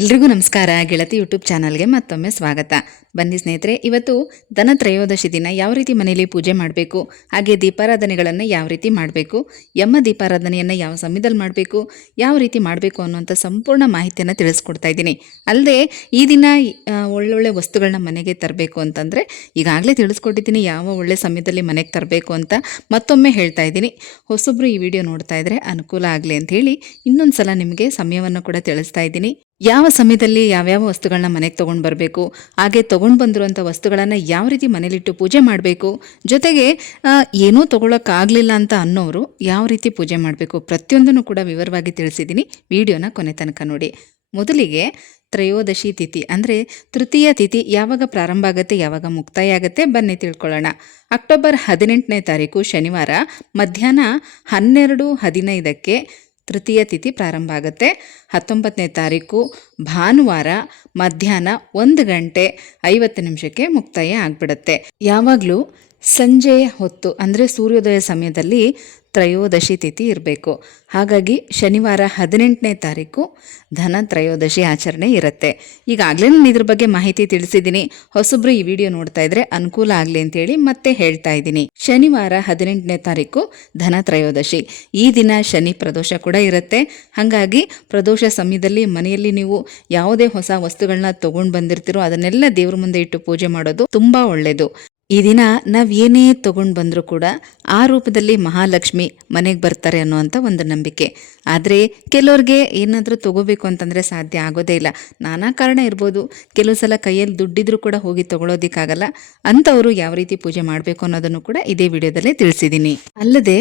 ಎಲ್ರಿಗೂ ನಮಸ್ಕಾರ. ಗೆಳತಿ ಯೂಟ್ಯೂಬ್ ಚಾನಲ್ಗೆ ಮತ್ತೊಮ್ಮೆ ಸ್ವಾಗತ. ಬನ್ನಿ ಸ್ನೇಹಿತರೆ, ಇವತ್ತು ದನ ತ್ರಯೋದಶಿ ದಿನ ಯಾವ ರೀತಿ ಮನೆಯಲ್ಲಿ ಪೂಜೆ ಮಾಡಬೇಕು, ಹಾಗೆ ದೀಪಾರಾಧನೆಗಳನ್ನು ಯಾವ ರೀತಿ ಮಾಡಬೇಕು ಯಮ್ಮ ದೀಪಾರಾಧನೆಯನ್ನು ಯಾವ ಸಮಯದಲ್ಲಿ ಮಾಡಬೇಕು, ಯಾವ ರೀತಿ ಮಾಡಬೇಕು ಅನ್ನುವಂಥ ಸಂಪೂರ್ಣ ಮಾಹಿತಿಯನ್ನು ತಿಳಿಸ್ಕೊಡ್ತಾ ಇದ್ದೀನಿ. ಅಲ್ಲದೆ ಈ ದಿನ ಒಳ್ಳೊಳ್ಳೆ ವಸ್ತುಗಳನ್ನ ಮನೆಗೆ ತರಬೇಕು ಅಂತಂದರೆ ಈಗಾಗಲೇ ತಿಳಿಸ್ಕೊಟ್ಟಿದ್ದೀನಿ ಯಾವ ಒಳ್ಳೆ ಸಮಯದಲ್ಲಿ ಮನೆಗೆ ತರಬೇಕು ಅಂತ ಮತ್ತೊಮ್ಮೆ ಹೇಳ್ತಾ ಇದ್ದೀನಿ. ಹೊಸೊಬ್ಬರು ಈ ವಿಡಿಯೋ ನೋಡ್ತಾ ಇದ್ದರೆ ಅನುಕೂಲ ಆಗಲಿ ಅಂತ ಹೇಳಿ ಇನ್ನೊಂದು ಸಲ ನಿಮಗೆ ಸಮಯವನ್ನು ಕೂಡ ತಿಳಿಸ್ತಾ ಇದ್ದೀನಿ. ಯಾವ ಸಮಯದಲ್ಲಿ ಯಾವ್ಯಾವ ವಸ್ತುಗಳನ್ನ ಮನೆಗೆ ತೊಗೊಂಡು ಬರಬೇಕು, ಹಾಗೆ ತೊಗೊಂಡು ಬಂದಿರುವಂಥ ವಸ್ತುಗಳನ್ನು ಯಾವ ರೀತಿ ಮನೇಲಿಟ್ಟು ಪೂಜೆ ಮಾಡಬೇಕು, ಜೊತೆಗೆ ಏನೂ ತೊಗೊಳಕ್ಕಾಗಲಿಲ್ಲ ಅಂತ ಅನ್ನೋರು ಯಾವ ರೀತಿ ಪೂಜೆ ಮಾಡಬೇಕು ಪ್ರತಿಯೊಂದನ್ನು ಕೂಡ ವಿವರವಾಗಿ ತಿಳಿಸಿದ್ದೀನಿ. ವಿಡಿಯೋನ ಕೊನೆ ತನಕ ನೋಡಿ. ಮೊದಲಿಗೆ ತ್ರಯೋದಶಿ ತಿಥಿ, ಅಂದರೆ ತೃತೀಯ ತಿಥಿ ಯಾವಾಗ ಪ್ರಾರಂಭ ಆಗುತ್ತೆ, ಯಾವಾಗ ಮುಕ್ತಾಯ ಆಗುತ್ತೆ, ಬನ್ನಿ ತಿಳ್ಕೊಳ್ಳೋಣ. ಅಕ್ಟೋಬರ್ ಹದಿನೆಂಟನೇ ತಾರೀಕು ಶನಿವಾರ ಮಧ್ಯಾಹ್ನ ಹನ್ನೆರಡು ಹದಿನೈದಕ್ಕೆ ತೃತೀಯ ತಿಥಿ ಪ್ರಾರಂಭ ಆಗುತ್ತೆ. ಹತ್ತೊಂಬತ್ತನೇ ತಾರೀಕು ಭಾನುವಾರ ಮಧ್ಯಾಹ್ನ ಒಂದು ಗಂಟೆ ಐವತ್ತು ನಿಮಿಷಕ್ಕೆ ಮುಕ್ತಾಯ ಆಗಿಬಿಡುತ್ತೆ. ಯಾವಾಗಲೂ ಸಂಜೆಯ ಹೊತ್ತು, ಅಂದರೆ ಸೂರ್ಯೋದಯ ಸಮಯದಲ್ಲಿ ತ್ರಯೋದಶಿ ತಿಥಿ ಇರಬೇಕು. ಹಾಗಾಗಿ ಶನಿವಾರ ಹದಿನೆಂಟನೇ ತಾರೀಕು ಧನ ತ್ರಯೋದಶಿ ಆಚರಣೆ ಇರುತ್ತೆ. ಈಗಾಗಲೇ ನಾನು ಇದ್ರ ಬಗ್ಗೆ ಮಾಹಿತಿ ತಿಳಿಸಿದ್ದೀನಿ. ಹೊಸಬ್ರು ಈ ವಿಡಿಯೋ ನೋಡ್ತಾ ಇದ್ರೆ ಅನುಕೂಲ ಆಗಲಿ ಅಂತೇಳಿ ಮತ್ತೆ ಹೇಳ್ತಾ ಇದ್ದೀನಿ. ಶನಿವಾರ ಹದಿನೆಂಟನೇ ತಾರೀಕು ಧನ ತ್ರಯೋದಶಿ. ಈ ದಿನ ಶನಿ ಪ್ರದೋಷ ಕೂಡ ಇರುತ್ತೆ. ಹಾಗಾಗಿ ಪ್ರದೋಷ ಸಮಯದಲ್ಲಿ ಮನೆಯಲ್ಲಿ ನೀವು ಯಾವುದೇ ಹೊಸ ವಸ್ತುಗಳನ್ನ ತಗೊಂಡು ಬಂದಿರ್ತೀರೋ ಅದನ್ನೆಲ್ಲ ದೇವ್ರ ಮುಂದೆ ಇಟ್ಟು ಪೂಜೆ ಮಾಡೋದು ತುಂಬಾ ಒಳ್ಳೆಯದು ಈ ದಿನ ನಾವು ಏನೇ ತಗೊಂಡು ಬಂದರೂ ಕೂಡ ಆ ರೂಪದಲ್ಲಿ ಮಹಾಲಕ್ಷ್ಮಿ ಮನೆಗೆ ಬರ್ತಾರೆ ಅನ್ನುವಂಥ ಒಂದು ನಂಬಿಕೆ. ಆದರೆ ಕೆಲವ್ರಿಗೆ ಏನಾದರೂ ತಗೋಬೇಕು ಅಂತಂದರೆ ಸಾಧ್ಯ ಆಗೋದೇ ಇಲ್ಲ. ನಾನಾ ಕಾರಣ ಇರ್ಬೋದು. ಕೆಲವು ಸಲ ಕೈಯಲ್ಲಿ ದುಡ್ಡಿದ್ರೂ ಕೂಡ ಹೋಗಿ ತಗೊಳೋದಿಕ್ಕಾಗಲ್ಲ. ಅಂಥವರು ಯಾವ ರೀತಿ ಪೂಜೆ ಮಾಡಬೇಕು ಅನ್ನೋದನ್ನು ಕೂಡ ಇದೇ ವಿಡಿಯೋದಲ್ಲೇ ತಿಳಿಸಿದ್ದೀನಿ ಅಲ್ಲದೆ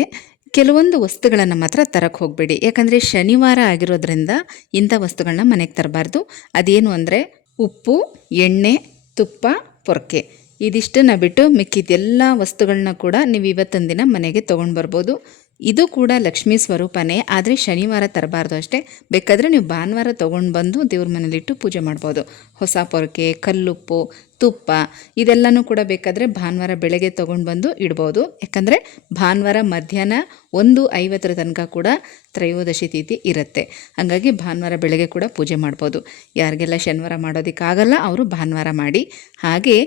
ಕೆಲವೊಂದು ವಸ್ತುಗಳನ್ನು ಮಾತ್ರ ತರಕ್ಕೆ ಹೋಗಬೇಡಿ. ಯಾಕಂದರೆ ಶನಿವಾರ ಆಗಿರೋದ್ರಿಂದ ಇಂಥ ವಸ್ತುಗಳನ್ನ ಮನೆಗೆ ತರಬಾರ್ದು. ಅದೇನು ಅಂದರೆ ಉಪ್ಪು, ಎಣ್ಣೆ, ತುಪ್ಪ, ಪೊರ್ಕೆ. ಇದಿಷ್ಟನ್ನು ಬಿಟ್ಟು ಮಿಕ್ಕಿದ್ದೆಲ್ಲ ವಸ್ತುಗಳನ್ನ ಕೂಡ ನೀವು ಇವತ್ತಿನ ದಿನ ಮನೆಗೆ ತೊಗೊಂಡು ಬರ್ಬೋದು. ಇದು ಕೂಡ ಲಕ್ಷ್ಮೀ ಸ್ವರೂಪನೇ. ಆದರೆ ಶನಿವಾರ ತರಬಾರ್ದು ಅಷ್ಟೇ. ಬೇಕಾದರೆ ನೀವು ಭಾನುವಾರ ತೊಗೊಂಡು ಬಂದು ದೇವ್ರ ಮನೇಲಿಟ್ಟು ಪೂಜೆ ಮಾಡ್ಬೋದು. ಹೊಸ ಪೊರಕೆ, ಕಲ್ಲುಪ್ಪು ತುಪ್ಪ ಇದೆಲ್ಲನೂ ಕೂಡ ಬೇಕಾದರೆ ಭಾನುವಾರ ಬೆಳಗ್ಗೆ ತೊಗೊಂಡು ಬಂದು ಇಡ್ಬೋದು. ಯಾಕಂದರೆ ಭಾನುವಾರ ಮಧ್ಯಾಹ್ನ ಒಂದು ಐವತ್ತರ ತನಕ ಕೂಡ ತ್ರಯೋದಶಿ ತಿಥಿ ಇರುತ್ತೆ. ಹಾಗಾಗಿ ಭಾನುವಾರ ಬೆಳಗ್ಗೆ ಕೂಡ ಪೂಜೆ ಮಾಡ್ಬೋದು. ಯಾರಿಗೆಲ್ಲ ಶನಿವಾರ ಮಾಡೋದಕ್ಕಾಗಲ್ಲ, ಅವರು ಭಾನುವಾರ ಮಾಡಿ. ಹಾಗೆ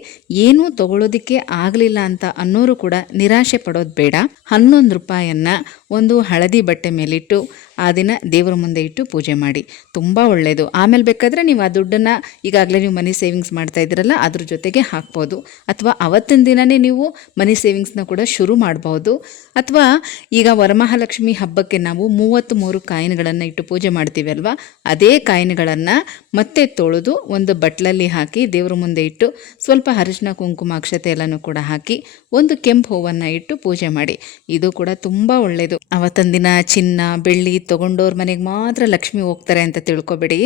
ಏನೂ ತಗೊಳ್ಳೋದಕ್ಕೆ ಆಗಲಿಲ್ಲ ಅಂತ ಅನ್ನೋರು ಕೂಡ ನಿರಾಶೆ ಪಡೋದು ಬೇಡ. ಹನ್ನೊಂದು ರೂಪಾಯಿಯನ್ನು ಒಂದು ಹಳದಿ ಬಟ್ಟೆ ಮೇಲಿಟ್ಟು ಆ ದಿನ ದೇವರ ಮುಂದೆ ಇಟ್ಟು ಪೂಜೆ ಮಾಡಿ. ತುಂಬ ಒಳ್ಳೆಯದು ಆಮೇಲೆ ಬೇಕಾದರೆ ನೀವು ಆ ದುಡ್ಡನ್ನು ಈಗಾಗಲೇ ನೀವು ಮನಿ ಸೇವಿಂಗ್ಸ್ ಮಾಡ್ತಾ ಇದ್ದೀರಲ್ಲ, ಅದ್ರ ಜೊತೆಗೆ ಹಾಕ್ಬೋದು. ಅಥವಾ ಅವತ್ತಿನ ದಿನವೇ ನೀವು ಮನಿ ಸೇವಿಂಗ್ಸ್ನ ಕೂಡ ಶುರು ಮಾಡಬಹುದು ಅಥವಾ ಈಗ ವರಮಹಾಲಕ್ಷ್ಮಿ ಹಬ್ಬಕ್ಕೆ ನಾವು ಮೂವತ್ತು ಮೂರು ಕಾಯಿನ್ಗಳನ್ನು ಇಟ್ಟು ಪೂಜೆ ಮಾಡ್ತೀವಿ ಅಲ್ವಾ? ಅದೇ ಕಾಯಿನ್ಗಳನ್ನು ಮತ್ತೆ ತೊಳೆದು ಒಂದು ಬಟ್ಲಲ್ಲಿ ಹಾಕಿ ದೇವ್ರ ಮುಂದೆ ಇಟ್ಟು ಸ್ವಲ್ಪ ಅರಿಶಿನ ಕುಂಕುಮ, ಅಕ್ಷತೆ ಎಲ್ಲನೂ ಕೂಡ ಹಾಕಿ ಒಂದು ಕೆಂಪು ಹೂವನ್ನು ಇಟ್ಟು ಪೂಜೆ ಮಾಡಿ. ಇದು ಕೂಡ ತುಂಬ ಒಳ್ಳೆಯದು ಅವತ್ತೊಂದಿನ ದಿನ ಚಿನ್ನ, ಬೆಳ್ಳಿ ತೊಗೊಂಡೋರ್ ಮನೆಗೆ ಮಾತ್ರ ಲಕ್ಷ್ಮಿ ಹೋಗ್ತಾರೆ ಅಂತ ತಿಳ್ಕೊಬೇಡಿ.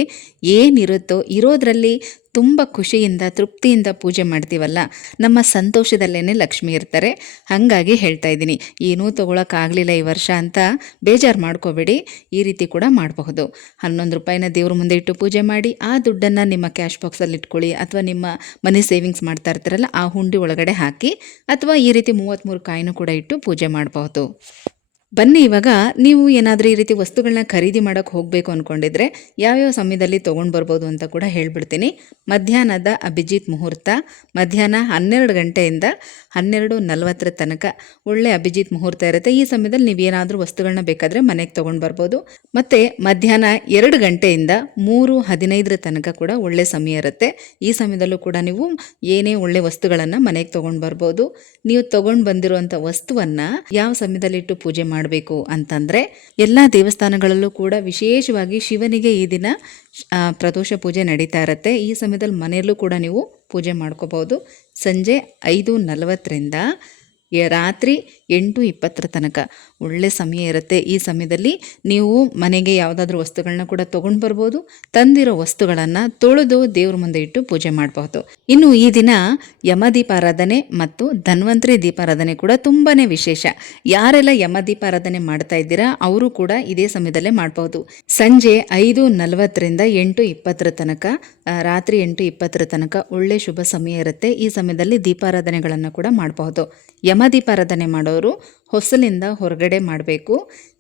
ಏನಿರುತ್ತೋ ಇರೋದ್ರಲ್ಲಿ ತುಂಬ ಖುಷಿಯಿಂದ, ತೃಪ್ತಿಯಿಂದ ಪೂಜೆ ಮಾಡ್ತೀವಲ್ಲ? ನಮ್ಮ ಸಂತೋಷದಲ್ಲೇ ಲಕ್ಷ್ಮಿ ಇರ್ತಾರೆ. ಹಾಗಾಗಿ ಹೇಳ್ತಾ ಇದ್ದೀನಿ. ಏನೂ ತೊಗೊಳಕ್ಕಾಗಲಿಲ್ಲ ಈ ವರ್ಷ ಅಂತ ಬೇಜಾರು ಮಾಡ್ಕೋಬೇಡಿ. ಈ ರೀತಿ ಕೂಡ ಮಾಡಬಹುದು. ಹನ್ನೊಂದು ರೂಪಾಯಿನ ದೇವ್ರ ಮುಂದೆ ಇಟ್ಟು ಪೂಜೆ ಮಾಡಿ, ಆ ದುಡ್ಡನ್ನು ನಿಮ್ಮ ಕ್ಯಾಶ್ ಬಾಕ್ಸಲ್ಲಿ ಇಟ್ಕೊಳ್ಳಿ, ಅಥವಾ ನಿಮ್ಮ ಮನಿ ಸೇವಿಂಗ್ಸ್ ಮಾಡ್ತಾ ಇರ್ತಾರಲ್ಲ, ಆ ಹುಂಡಿ ಒಳಗಡೆ ಹಾಕಿ, ಅಥವಾ ಈ ರೀತಿ ಮೂವತ್ತ್ಮೂರು ಕಾಯಿನೂ ಕೂಡ ಇಟ್ಟು ಪೂಜೆ ಮಾಡಬಹುದು. ಬನ್ನಿ, ಇವಾಗ ನೀವು ಏನಾದರೂ ಈ ರೀತಿ ವಸ್ತುಗಳನ್ನ ಖರೀದಿ ಮಾಡೋಕ್ಕೆ ಹೋಗಬೇಕು ಅಂದ್ಕೊಂಡಿದ್ರೆ ಯಾವ್ಯಾವ ಸಮಯದಲ್ಲಿ ತೊಗೊಂಡು ಬರ್ಬೋದು ಅಂತ ಕೂಡ ಹೇಳ್ಬಿಡ್ತೀನಿ. ಮಧ್ಯಾಹ್ನದ ಅಭಿಜಿತ್ ಮುಹೂರ್ತ ಮಧ್ಯಾಹ್ನ ಹನ್ನೆರಡು ಗಂಟೆಯಿಂದ ಹನ್ನೆರಡು ನಲವತ್ತರ ತನಕ ಒಳ್ಳೆ ಅಭಿಜಿತ್ ಮುಹೂರ್ತ ಇರುತ್ತೆ. ಈ ಸಮಯದಲ್ಲಿ ನೀವು ಏನಾದರೂ ವಸ್ತುಗಳನ್ನ ಬೇಕಾದರೆ ಮನೆಗೆ ತೊಗೊಂಡು ಬರ್ಬೋದು. ಮತ್ತು ಮಧ್ಯಾಹ್ನ ಎರಡು ಗಂಟೆಯಿಂದ ಮೂರು ಹದಿನೈದರ ತನಕ ಕೂಡ ಒಳ್ಳೆ ಸಮಯ ಇರುತ್ತೆ. ಈ ಸಮಯದಲ್ಲೂ ಕೂಡ ನೀವು ಏನೇ ಒಳ್ಳೆ ವಸ್ತುಗಳನ್ನು ಮನೆಗೆ ತೊಗೊಂಡು ಬರ್ಬೋದು. ನೀವು ತೊಗೊಂಡು ಬಂದಿರುವಂಥ ವಸ್ತುವನ್ನು ಯಾವ ಸಮಯದಲ್ಲಿಟ್ಟು ಪೂಜೆ ಮಾಡಬೇಕು ಅಂತಂದರೆ ಎಲ್ಲ ದೇವಸ್ಥಾನಗಳಲ್ಲೂ ಕೂಡ ವಿಶೇಷವಾಗಿ ಶಿವನಿಗೆ ಈ ದಿನ ಪ್ರದೋಷ ಪೂಜೆ ನಡೀತಾ ಇರುತ್ತೆ. ಈ ಸಮಯದಲ್ಲಿ ಮನೆಯಲ್ಲೂ ಕೂಡ ನೀವು ಪೂಜೆ ಮಾಡ್ಕೋಬೋದು. ಸಂಜೆ ಐದು ನಲವತ್ತರಿಂದ ರಾತ್ರಿ ಎಂಟು ಇಪ್ಪತ್ತರ ತನಕ. ಒಳ್ಳೆ ಸಮಯ ಇರುತ್ತೆ. ಈ ಸಮಯದಲ್ಲಿ ನೀವು ಮನೆಗೆ ಯಾವುದಾದ್ರೂ ವಸ್ತುಗಳನ್ನ ಕೂಡ ತಗೊಂಡು ಬರ್ಬೋದು. ತಂದಿರೋ ವಸ್ತುಗಳನ್ನು ತೊಳೆದು ದೇವ್ರ ಮುಂದೆ ಇಟ್ಟು ಪೂಜೆ ಮಾಡಬಹುದು. ಇನ್ನು ಈ ದಿನ ಯಮ ದೀಪಾರಾಧನೆ ಮತ್ತು ಧನ್ವಂತರಿ ದೀಪಾರಾಧನೆ ಕೂಡ ತುಂಬಾ ವಿಶೇಷ. ಯಾರೆಲ್ಲ ಯಮ ದೀಪಾರಾಧನೆ ಮಾಡ್ತಾ ಇದ್ದೀರಾ, ಅವರು ಕೂಡ ಇದೇ ಸಮಯದಲ್ಲೇ ಮಾಡಬಹುದು. ಸಂಜೆ ಐದು ನಲವತ್ತರಿಂದ ಎಂಟು ಇಪ್ಪತ್ತರ ತನಕ ರಾತ್ರಿ ಎಂಟು ಇಪ್ಪತ್ತರ ತನಕ ಒಳ್ಳೆ ಶುಭ ಸಮಯ ಇರುತ್ತೆ. ಈ ಸಮಯದಲ್ಲಿ ದೀಪಾರಾಧನೆಗಳನ್ನು ಕೂಡ ಮಾಡಬಹುದು. ದೀಪಾರಾಧನೆ ಮಾಡೋರು ಹೊಸಲಿಂದ ಹೊರಗಡೆ ಮಾಡಬೇಕು.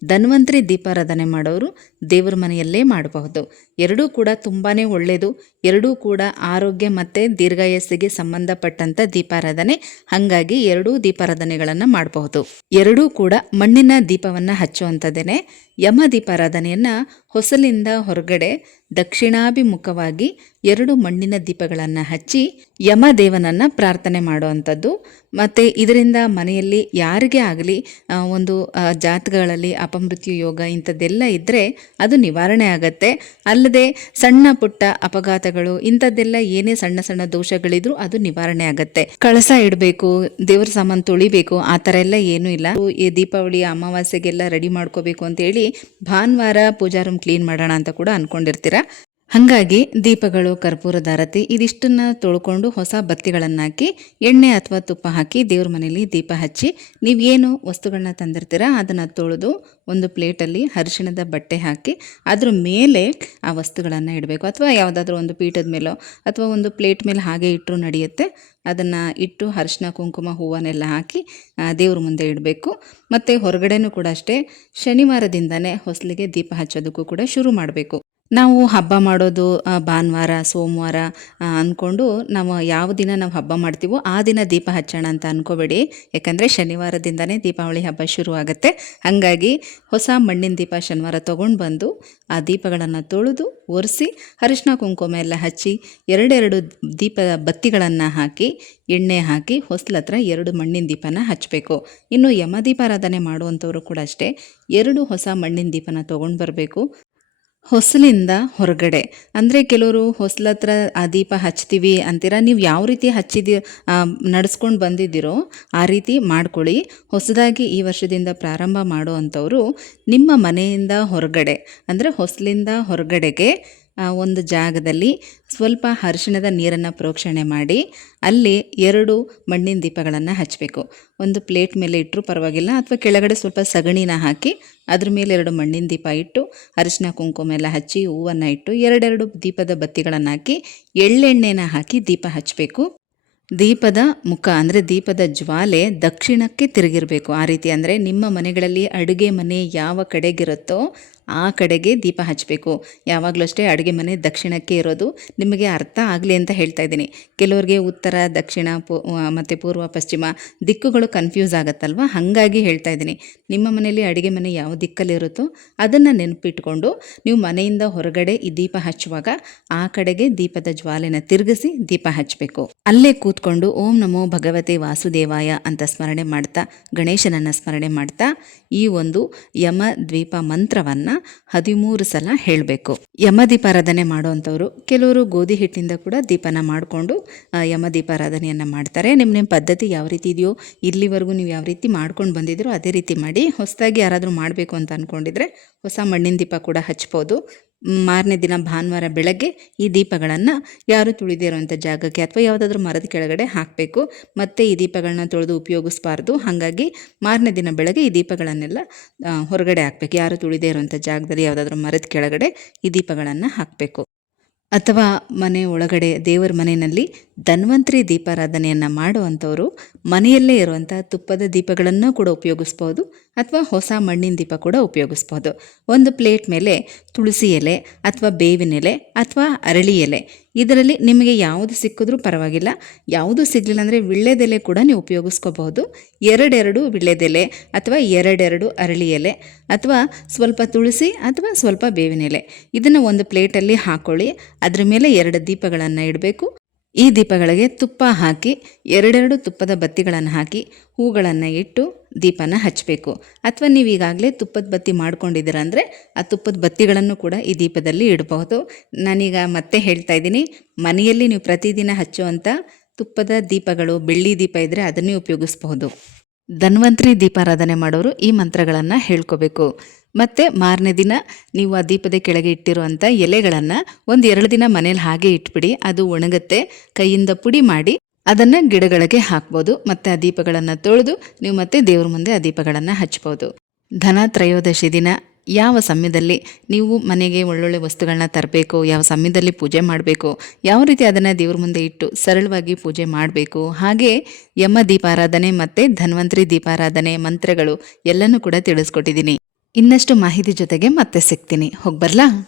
ಧನ್ವಂತರಿ ದೀಪಾರಾಧನೆ ಮಾಡೋರು ದೇವರ ಮನೆಯಲ್ಲೇ ಮಾಡಬಹುದು. ಎರಡೂ ಕೂಡ ತುಂಬಾ ಒಳ್ಳೆಯದು ಎರಡೂ ಕೂಡ ಆರೋಗ್ಯ ಮತ್ತು ದೀರ್ಘಾಯಸ್ಸಿಗೆ ಸಂಬಂಧಪಟ್ಟಂಥ ದೀಪಾರಾಧನೆ. ಹಾಗಾಗಿ ಎರಡೂ ದೀಪಾರಾಧನೆಗಳನ್ನು ಮಾಡಬಹುದು. ಎರಡೂ ಕೂಡ ಮಣ್ಣಿನ ದೀಪವನ್ನು ಹಚ್ಚುವಂಥದ್ದೇನೆ ಯಮ ದೀಪಾರಾಧನೆಯನ್ನು ಹೊಸಲಿಂದ ಹೊರಗಡೆ ದಕ್ಷಿಣಾಭಿಮುಖವಾಗಿ ಎರಡು ಮಣ್ಣಿನ ದೀಪಗಳನ್ನು ಹಚ್ಚಿ ಯಮದೇವನನ್ನು ಪ್ರಾರ್ಥನೆ ಮಾಡುವಂಥದ್ದು ಮತ್ತು ಇದರಿಂದ ಮನೆಯಲ್ಲಿ ಯಾರಿಗೆ ಆಗಲಿ ಒಂದು ಜಾತಗಳಲ್ಲಿ ಅಪಮೃತ್ಯು, ಯೋಗ ಇಂಥದ್ದೆಲ್ಲ ಇದ್ದರೆ ಅದು ನಿವಾರಣೆ ಆಗತ್ತೆ. ಅಲ್ಲದೆ ಸಣ್ಣ ಪುಟ್ಟ ಅಪಘಾತಗಳು ಇಂಥದ್ದೆಲ್ಲ ಏನೇ ಸಣ್ಣ ಸಣ್ಣ ದೋಷಗಳಿದ್ರು ಅದು ನಿವಾರಣೆ ಆಗತ್ತೆ. ಕಳಸ ಇಡಬೇಕು, ದೇವ್ರ ಸಾಮಾನು ತೊಳಿಬೇಕು, ಆ ಥರ ಎಲ್ಲ ಏನೂ ಇಲ್ಲ. ಈ ದೀಪಾವಳಿ, ಅಮಾವಾಸ್ಯೆಗೆಲ್ಲ ರೆಡಿ ಮಾಡ್ಕೋಬೇಕು ಅಂತೇಳಿ ಭಾನುವಾರ ಪೂಜಾ ರೂಮ್ ಕ್ಲೀನ್ ಮಾಡೋಣ ಅಂತ ಕೂಡ ಅನ್ಕೊಂಡಿರ್ತೀರ? ಹಾಗಾಗಿ ದೀಪಗಳು, ಕರ್ಪೂರದ ಆರತಿ ಇದಿಷ್ಟನ್ನ ತೊಳ್ಕೊಂಡು ಹೊಸ ಬತ್ತಿಗಳನ್ನು ಹಾಕಿ ಎಣ್ಣೆ ಅಥವಾ ತುಪ್ಪ ಹಾಕಿ ದೇವ್ರ ಮನೆಯಲ್ಲಿ ದೀಪ ಹಚ್ಚಿ ನೀವೇನು ವಸ್ತುಗಳನ್ನ ತಂದಿರ್ತೀರ ಅದನ್ನು ತೊಳೆದು ಒಂದು ಪ್ಲೇಟಲ್ಲಿ ಅರಿಶಿಣದ ಬಟ್ಟೆ ಹಾಕಿ ಅದ್ರ ಮೇಲೆ ಆ ವಸ್ತುಗಳನ್ನು ಇಡಬೇಕು. ಅಥವಾ ಯಾವುದಾದ್ರೂ ಒಂದು ಪೀಠದ ಮೇಲೋ ಅಥವಾ ಒಂದು ಪ್ಲೇಟ್ ಮೇಲೆ ಹಾಗೆ ಇಟ್ಟರು ನಡೆಯುತ್ತೆ. ಅದನ್ನು ಇಟ್ಟು ಅರಿಶಿನ ಕುಂಕುಮ, ಹೂವನ್ನೆಲ್ಲ ಹಾಕಿ ದೇವ್ರ ಮುಂದೆ ಇಡಬೇಕು. ಮತ್ತು ಹೊರಗಡೆನೂ ಕೂಡ ಅಷ್ಟೇ ಶನಿವಾರದಿಂದನೇ ಹೊಸಲಿಗೆ ದೀಪ ಹಚ್ಚೋದಕ್ಕೂ ಕೂಡ ಶುರು ಮಾಡಬೇಕು. ನಾವು ಹಬ್ಬ ಮಾಡೋದು ಭಾನುವಾರ, ಸೋಮವಾರ ಅಂದ್ಕೊಂಡು ನಾವು ಯಾವ ದಿನ ನಾವು ಹಬ್ಬ ಮಾಡ್ತೀವೋ ಆ ದಿನ ದೀಪ ಹಚ್ಚೋಣ ಅಂತ ಅಂದ್ಕೋಬೇಡಿ ಯಾಕಂದರೆ ಶನಿವಾರದಿಂದನೇ ದೀಪಾವಳಿ ಹಬ್ಬ ಶುರು ಆಗುತ್ತೆ ಹಾಗಾಗಿ ಹೊಸ ಮಣ್ಣಿನ ದೀಪ ಶನಿವಾರ ತೊಗೊಂಡು ಬಂದು ಆ ದೀಪಗಳನ್ನು ತೊಳೆದು ಒರೆಸಿ ಅರಿಶಿನ ಕುಂಕುಮ ಎಲ್ಲ ಹಚ್ಚಿ ಎರಡೆರಡು ದೀಪ ಬತ್ತಿಗಳನ್ನು ಹಾಕಿ, ಎಣ್ಣೆ ಹಾಕಿ ಹೊಸಲತ್ರ ಎರಡು ಮಣ್ಣಿನ ದೀಪನ ಹಚ್ಚಬೇಕು ಇನ್ನು ಯಮದೀಪಾರಾಧನೆ ಮಾಡುವಂಥವರು ಕೂಡ ಅಷ್ಟೇ ಎರಡು ಹೊಸ ಮಣ್ಣಿನ ದೀಪನ ತೊಗೊಂಡು ಬರಬೇಕು. ಹೊಸಲಿಂದ ಹೊರಗಡೆ. ಅಂದರೆ ಕೆಲವರು ಹೊಸಲತ್ರ ಆ ದೀಪ ಹಚ್ತೀವಿ ಅಂತೀರ? ನೀವು ಯಾವ ರೀತಿ ಹಚ್ಚಿದಿ ನಡೆಸ್ಕೊಂಡು ಬಂದಿದ್ದೀರೋ ಆ ರೀತಿ ಮಾಡ್ಕೊಳ್ಳಿ. ಹೊಸದಾಗಿ ಈ ವರ್ಷದಿಂದ ಪ್ರಾರಂಭ ಮಾಡುವಂಥವರು ನಿಮ್ಮ ಮನೆಯಿಂದ ಹೊರಗಡೆ. ಅಂದರೆ ಹೊಸಲಿಂದ ಹೊರಗಡೆಗೆ ಒಂದು ಜಾಗದಲ್ಲಿ ಸ್ವಲ್ಪ ಅರಿಶಿಣದ ನೀರನ್ನು ಪ್ರೋಕ್ಷಣೆ ಮಾಡಿ, ಅಲ್ಲಿ ಎರಡು ಮಣ್ಣಿನ ದೀಪಗಳನ್ನು ಹಚ್ಚಬೇಕು ಒಂದು ಪ್ಲೇಟ್ ಮೇಲೆ ಇಟ್ಟರೂ ಪರವಾಗಿಲ್ಲ, ಅಥವಾ ಕೆಳಗಡೆ ಸ್ವಲ್ಪ ಸಗಣಿನ ಹಾಕಿ, ಅದ್ರ ಮೇಲೆ ಎರಡು ಮಣ್ಣಿನ ದೀಪ ಇಟ್ಟು ಅರಿಶಿನ ಕುಂಕುಮ ಎಲ್ಲ ಹಚ್ಚಿ, ಹೂವನ್ನು ಇಟ್ಟು, ಎರಡೆರಡು ದೀಪದ ಬತ್ತಿಗಳನ್ನು ಹಾಕಿ, ಎಳ್ಳೆಣ್ಣೆನ ಹಾಕಿ ದೀಪ ಹಚ್ಚಬೇಕು ದೀಪದ ಮುಖ ಅಂದರೆ ದೀಪದ ಜ್ವಾಲೆ ದಕ್ಷಿಣಕ್ಕೆ ತಿರುಗಿರಬೇಕು. ಆ ರೀತಿ ಅಂದರೆ ನಿಮ್ಮ ಮನೆಗಳಲ್ಲಿ ಅಡುಗೆ ಮನೆ ಯಾವ ಕಡೆಗಿರುತ್ತೋ ಆ ಕಡೆಗೆ ದೀಪ ಹಚ್ಚಬೇಕು. ಯಾವಾಗಲೂ ಅಷ್ಟೇ ಅಡುಗೆ ಮನೆ ದಕ್ಷಿಣಕ್ಕೆ ಇರೋದು ನಿಮಗೆ ಅರ್ಥ ಆಗಲಿ ಅಂತ ಹೇಳ್ತಾ ಇದ್ದೀನಿ. ಕೆಲವರಿಗೆ ಉತ್ತರ, ದಕ್ಷಿಣ ಮತ್ತು ಪೂರ್ವ, ಪಶ್ಚಿಮ ದಿಕ್ಕುಗಳು ಕನ್ಫ್ಯೂಸ್ ಆಗುತ್ತಲ್ವ? ಹಾಗಾಗಿ ಹೇಳ್ತಾ ಇದ್ದೀನಿ. ನಿಮ್ಮ ಮನೆಯಲ್ಲಿ ಅಡುಗೆ ಮನೆ ಯಾವ ದಿಕ್ಕಲ್ಲಿರುತ್ತೋ ಅದನ್ನು ನೆನಪಿಟ್ಕೊಂಡು ನೀವು ಮನೆಯಿಂದ ಹೊರಗಡೆ ಈ ದೀಪ ಹಚ್ಚುವಾಗ ಆ ಕಡೆಗೆ ದೀಪದ ಜ್ವಾಲೆನ ತಿರುಗಿಸಿ ದೀಪ ಹಚ್ಚಬೇಕು. ಅಲ್ಲೇ ಕೂತ್ಕೊಂಡು ಓಂ ನಮೋ ಭಗವತೆ ವಾಸುದೇವಾಯ ಅಂತ ಸ್ಮರಣೆ ಮಾಡ್ತಾ, ಗಣೇಶನನ್ನು ಸ್ಮರಣೆ ಮಾಡ್ತಾ ಈ ಒಂದು ಯಮ ದ್ವೀಪ ಮಂತ್ರವನ್ನು ಹದಿಮೂರು ಸಲ ಹೇಳಬೇಕು. ಯಮ ದೀಪಾರಾಧನೆ ಮಾಡುವಂಥವ್ರು, ಕೆಲವರು ಗೋಧಿ ಹಿಟ್ಟಿಂದ ಕೂಡ ದೀಪನ ಮಾಡಿಕೊಂಡು ಯಮ ದೀಪಾರಾಧನೆಯನ್ನು ಮಾಡ್ತಾರೆ. ನಿಮ್ಮ ನಿಮ್ಮ ಪದ್ಧತಿ ಯಾವ ರೀತಿ ಇದೆಯೋ, ಇಲ್ಲಿವರೆಗೂ ನೀವು ಯಾವ ರೀತಿ ಮಾಡ್ಕೊಂಡು ಬಂದಿದ್ದೀರೋ ಅದೇ ರೀತಿ ಮಾಡಿ, ಹೊಸದಾಗಿ ಯಾರಾದರೂ ಮಾಡಬೇಕು ಅಂತ ಅಂದ್ಕೊಂಡಿದ್ರೆ ಹೊಸ ಮಣ್ಣಿನ ದೀಪ ಕೂಡ ಹಚ್ಬೋದು. ಮಾರನೇ ದಿನ ಭಾನುವಾರ ಬೆಳಗ್ಗೆ ಈ ದೀಪಗಳನ್ನು ಯಾರು ತುಳಿದಿರೋಂಥ ಜಾಗಕ್ಕೆ ಅಥವಾ ಯಾವುದಾದ್ರೂ ಮರದ ಕೆಳಗಡೆ ಹಾಕಬೇಕು. ಮತ್ತು ಈ ದೀಪಗಳನ್ನ ತೊಳೆದು ಉಪಯೋಗಿಸ್ಬಾರ್ದು. ಹಾಗಾಗಿ ಮಾರನೇ ದಿನ ಬೆಳಗ್ಗೆ ಈ ದೀಪಗಳನ್ನೆಲ್ಲ ಹೊರಗಡೆ ಹಾಕಬೇಕು. ಯಾರು ತುಳಿದೇ ಇರೋಂಥ ಜಾಗದಲ್ಲಿ ಯಾವುದಾದ್ರೂ ಮರದ ಕೆಳಗಡೆ ಈ ದೀಪಗಳನ್ನು ಹಾಕಬೇಕು. ಅಥವಾ ಮನೆ ಒಳಗಡೆ ದೇವರ ಮನೆಯಲ್ಲಿ ಧನ್ವಂತರಿ ದೀಪಾರಾಧನೆಯನ್ನು ಮಾಡುವಂಥವರು, ಮನೆಯಲ್ಲೇ ಇರುವಂಥ ತುಪ್ಪದ ದೀಪಗಳನ್ನು ಕೂಡ ಉಪಯೋಗಿಸ್ಬೋದು ಅಥವಾ ಹೊಸ ಮಣ್ಣಿನ ದೀಪ ಕೂಡ ಉಪಯೋಗಿಸ್ಬೋದು. ಒಂದು ಪ್ಲೇಟ್ ಮೇಲೆ ತುಳಸಿ ಎಲೆ ಅಥವಾ ಬೇವಿನ ಎಲೆ ಅಥವಾ ಅರಳಿ ಎಲೆ ಇದರಲ್ಲಿ ನಿಮಗೆ ಯಾವುದು ಸಿಕ್ಕಿದ್ರೂ ಪರವಾಗಿಲ್ಲ. ಯಾವುದು ಸಿಗಲಿಲ್ಲ ಅಂದರೆ ವಿಳ್ಳೆದೆಲೆ ಕೂಡ ನೀವು ಉಪಯೋಗಿಸ್ಕೋಬಹುದು. ಎರಡೆರಡು ವಿಳ್ಳೆದೆಲೆ ಅಥವಾ ಎರಡೆರಡು ಅರಳಿ ಎಲೆ ಅಥವಾ ಸ್ವಲ್ಪ ತುಳಸಿ ಅಥವಾ ಸ್ವಲ್ಪ ಬೇವಿನ ಎಲೆ. ಇದನ್ನು ಒಂದು ಪ್ಲೇಟಲ್ಲಿ ಹಾಕ್ಕೊಳ್ಳಿ ಅದರ ಮೇಲೆ ಎರಡು ದೀಪಗಳನ್ನು ಇಡಬೇಕು. ಈ ದೀಪಗಳಿಗೆ ತುಪ್ಪ ಹಾಕಿ, ಎರಡೆರಡು ತುಪ್ಪದ ಬತ್ತಿಗಳನ್ನು ಹಾಕಿ, ಹೂಗಳನ್ನು ಇಟ್ಟು ದೀಪನ ಹಚ್ಚಬೇಕು ಅಥವಾ ನೀವು ಈಗಾಗಲೇ ತುಪ್ಪದ ಬತ್ತಿ ಮಾಡ್ಕೊಂಡಿದ್ದೀರ ಅಂದರೆ, ಆ ತುಪ್ಪದ ಬತ್ತಿಗಳನ್ನು ಕೂಡ ಈ ದೀಪದಲ್ಲಿ ಇಡಬಹುದು. ನಾನೀಗ ಮತ್ತೆ ಹೇಳ್ತಾ ಇದ್ದೀನಿ, ಮನೆಯಲ್ಲಿ ನೀವು ಪ್ರತಿದಿನ ಹಚ್ಚುವಂಥ ತುಪ್ಪದ ದೀಪಗಳು, ಬೆಳ್ಳಿ ದೀಪ ಇದ್ದರೆ ಅದನ್ನೇ ಉಪಯೋಗಿಸಬಹುದು. ಧನ್ವಂತರಿ ದೀಪಾರಾಧನೆ ಮಾಡೋರು ಈ ಮಂತ್ರಗಳನ್ನು ಹೇಳ್ಕೋಬೇಕು. ಮತ್ತು ಮಾರನೇ ದಿನ ನೀವು ಆ ದೀಪದ ಕೆಳಗೆ ಇಟ್ಟಿರುವಂಥ ಎಲೆಗಳನ್ನು ಒಂದು ಎರಡು ದಿನ ಮನೇಲಿ ಹಾಗೆ ಇಟ್ಬಿಡಿ. ಅದು ಒಣಗುತ್ತೆ. ಕೈಯಿಂದ ಪುಡಿ ಮಾಡಿ ಅದನ್ನು ಗಿಡಗಳಿಗೆ ಹಾಕ್ಬೋದು. ಮತ್ತು ಆ ದೀಪಗಳನ್ನು ತೊಳೆದು ನೀವು ಮತ್ತೆ ದೇವ್ರ ಮುಂದೆ ಆ ದೀಪಗಳನ್ನು ಹಚ್ಬೋದು. ಧನ ತ್ರಯೋದಶಿ ದಿನ. ಯಾವ ಸಮಯದಲ್ಲಿ ನೀವು ಮನೆಗೆ ಒಳ್ಳೊಳ್ಳೆ ವಸ್ತುಗಳನ್ನ ತರಬೇಕು, ಯಾವ ಸಮಯದಲ್ಲಿ ಪೂಜೆ ಮಾಡಬೇಕು, ಯಾವ ರೀತಿ ಅದನ್ನು ದೇವ್ರ ಮುಂದೆ ಇಟ್ಟು ಸರಳವಾಗಿ ಪೂಜೆ ಮಾಡಬೇಕು, ಹಾಗೆ ಯಮ ದೀಪಾರಾಧನೆ ಮತ್ತು ಧನ್ವಂತರಿ ದೀಪಾರಾಧನೆ ಮಂತ್ರಗಳು ಎಲ್ಲನೂ ಕೂಡ ತಿಳಿಸ್ಕೊಟ್ಟಿದ್ದೀನಿ. ಇನ್ನಷ್ಟು ಮಾಹಿತಿ ಜೊತೆಗೆ ಮತ್ತೆ ಸಿಗ್ತೀನಿ. ಹೋಗ್ಬರ್ಲಾ